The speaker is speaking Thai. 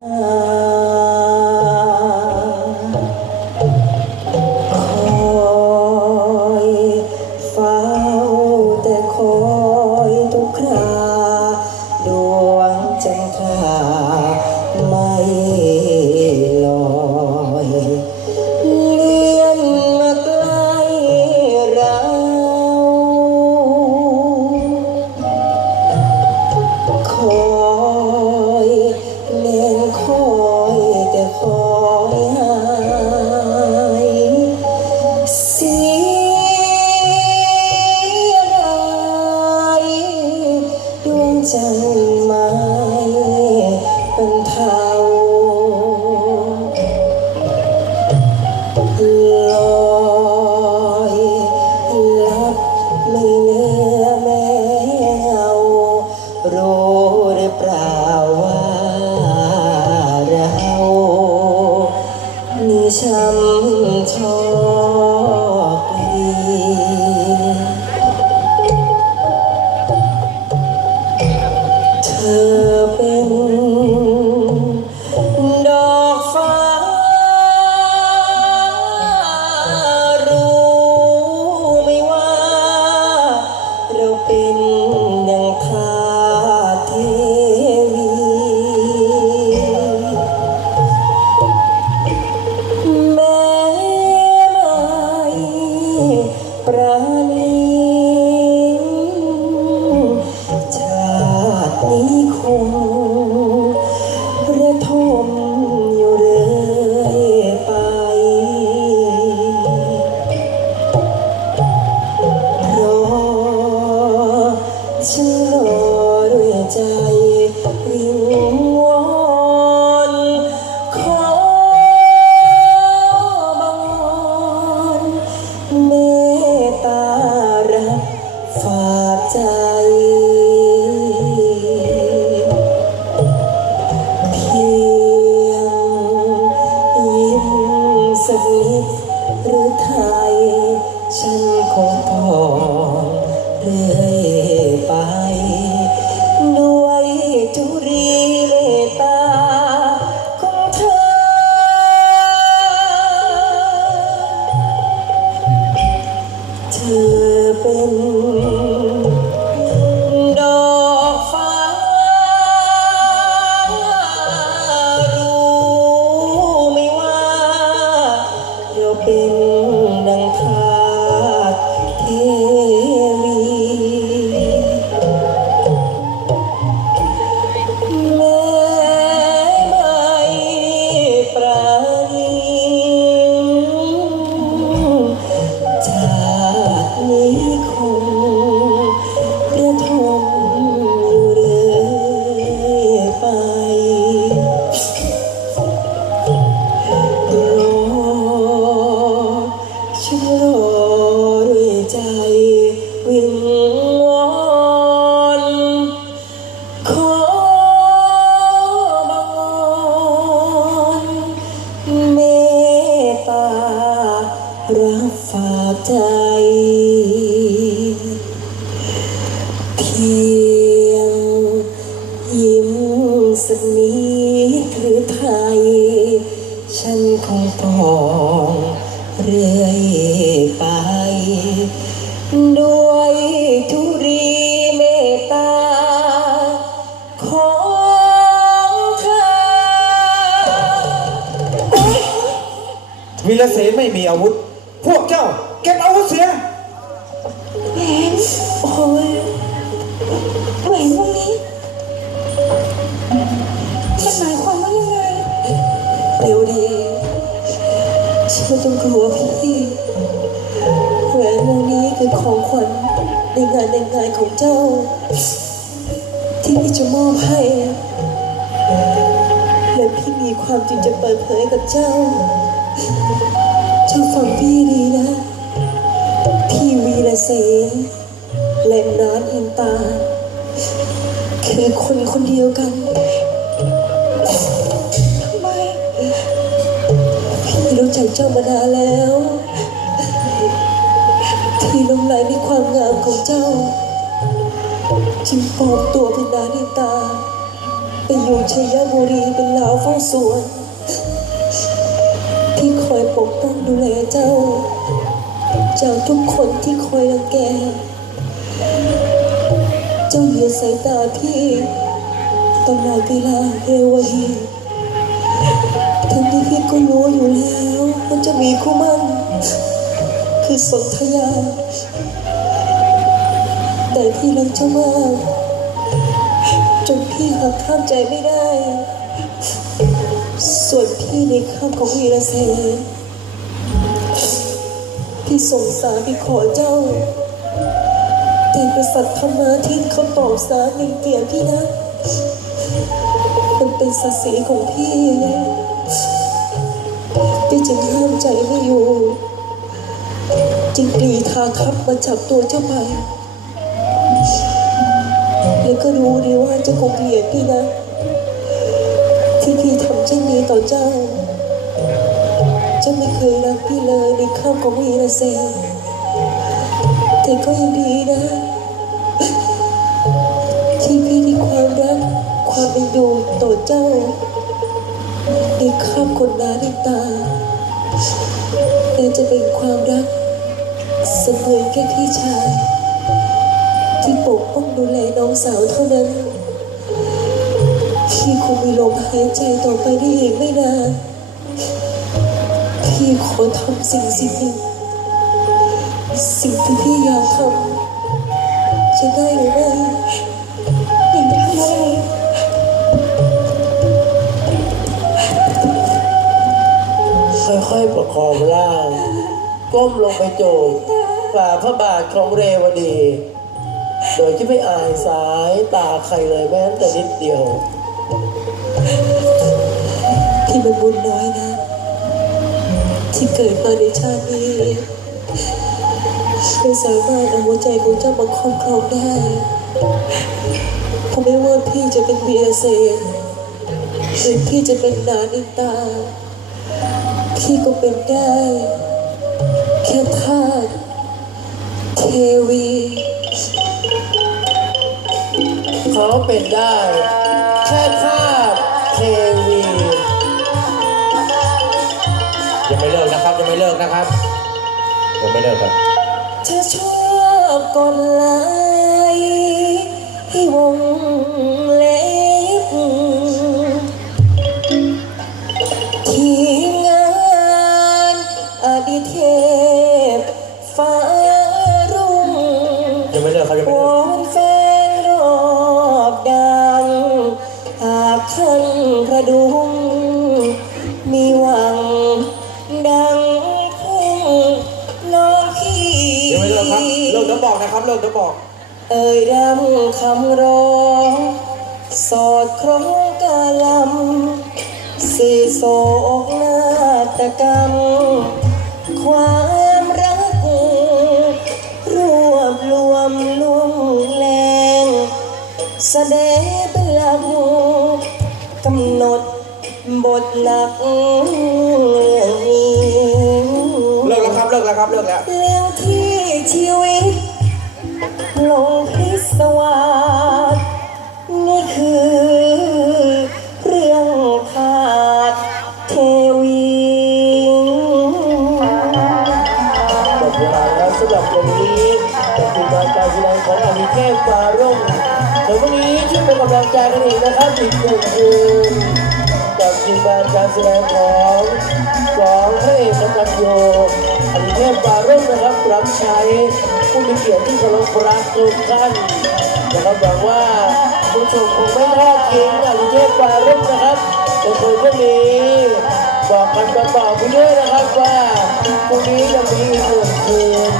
ค เหลือแมวรู้หรือเปล่าว่าเรามีช้ำชอกดีเธอ นคงพองเรื่อยไป ด้วยจุรี ใจ เพียงยิ้มสักนิดหรือไทย ฉันคงปองเรื่อยไป ด้วยทุรีเมตตาของเธอ วิรเสนไม่มีอาวุธ พวกเจ้า ที่จะมอบให้และพี่มีความจริงจะเปิดเผยกับเจ้า เจ้าฟังพี่ดีนะ พี่วีรเสนและนานอินตา คือคนคนเดียวกันทำไม พี่รู้จักเจ้ามานานแล้ว ที่ลงไหลในความงามของเจ้า จึงปลอมตัวเป็นนานิตา ไปอยู่ชัยบุรีเป็นลาวฝเฝ้าสวน ที่คอยปกป้องดูแลเจ้า จากทุกคนที่คอยรังแก เจ้าเหยียดสายตาพี่ตลอดเวลาเรวดีทั้งที่พี่ก็รู้อยู่แล้วว่าจะมีคู่มั่นคือสนธยา แต่พี่รักเจ้ามากจนพี่หักข้ามใจไม่ได้ ส่วนพี่ในข้ามของวีรเสนพี่สงสารพี่ขอเจ้า แต่กษัตริย์ธรรมาทิตย์เขาตอบสารหนึ่งเกียร์พี่นะ มันเป็นศักดิ์ศรีของพี่นะพี่จึงห้ามใจไม่อยู่ จึงกรีธาครับมาจับตัวเจ้าไป รู้ดีว่าเจ้าคงเกลียดพี่นะ ที่พี่ทำเช่นนี้ต่อเจ้า เจ้าไม่เคยรักพี่เลยในข้ามของวีรเสแต่ก็ยังดีนะ ที่พี่มีความรัก ความเป็นอยู่ต่อเจ้าในข้ามคนน้าในตาแต่จะเป็นความรักเสมือนแค่พี่ชาย ที่ปกป้องดูแลน้องสาวเท่านั้น พี่คงมีลมหายใจต่อไปได้อีกไม่นานพี่ขอทำสิ่งสิ่งหนึ่งสิ่งที่พี่อยากทำจะได้หรือไม่ยากทำอะไรค่อยๆประคองร่าง ก้มลงไปจูบฝ่าพระบาทของเรวดี โดยที่ไม่อายสายตาใครเลยแม้แต่นิดเดียว พี่มันบุญน้อยนะ ที่เกิดมาในชาตินี้ไม่สามารถเอาหัวใจของเจ้ามาครอบครองได้เพราะไม่ว่าพี่จะเป็นเบียเซนหรือพี่จะเป็นนานิตา พี่ก็เป็นได้ แค่ทาสเทวี เขาเป็นได้ แค่ภาพเทวียังไม่เลิกนะครับยังไม่เลิกนะครับยังไม่เลิกครับจะชอบกดไลค์ให้วง มีหวังดังพุ่งน้องพี่ยังไม่เลิกครับเลิกแล้วบอกนะครับเลิกแล้วบอก เอ่ยรำคำร้อง สอดคล้องกาลำสีโศกนาฏกรรม ความรัก รวบรวมลุ่มแรง แสดง บทหลักเรื่องนี้ เลิกแล้วครับเลิกแล้วครับเลิกแล้ว เรื่องที่ชีวิตลงพิศวาสนี่คือเรื่องขาดเทวีหมดเวลาแล้วสำหรับวันนี้เป็นทีมงานการแสดงของอภิเทพฟารุ่งเดี๋ยววันนี้ช่วยเป็นกำลังใจกันอีกนะครับอีกหนึ่งคืน กับทีมงานการแสดงของสองพระเอกสกัดโยอันเทพบารุ่นะครับรับใช้ผู้มีเกียรติที่เคารพรักทุกท่านนะครับหวังว่าผู้ชมคงไม่ทอดทิ้งอันเทพบารุ่นะครับจะคนพวกนี้บอกกันต่อไปด้วยนะครับว่าพรุ่นี้จะมีอีกหนึ่งคืน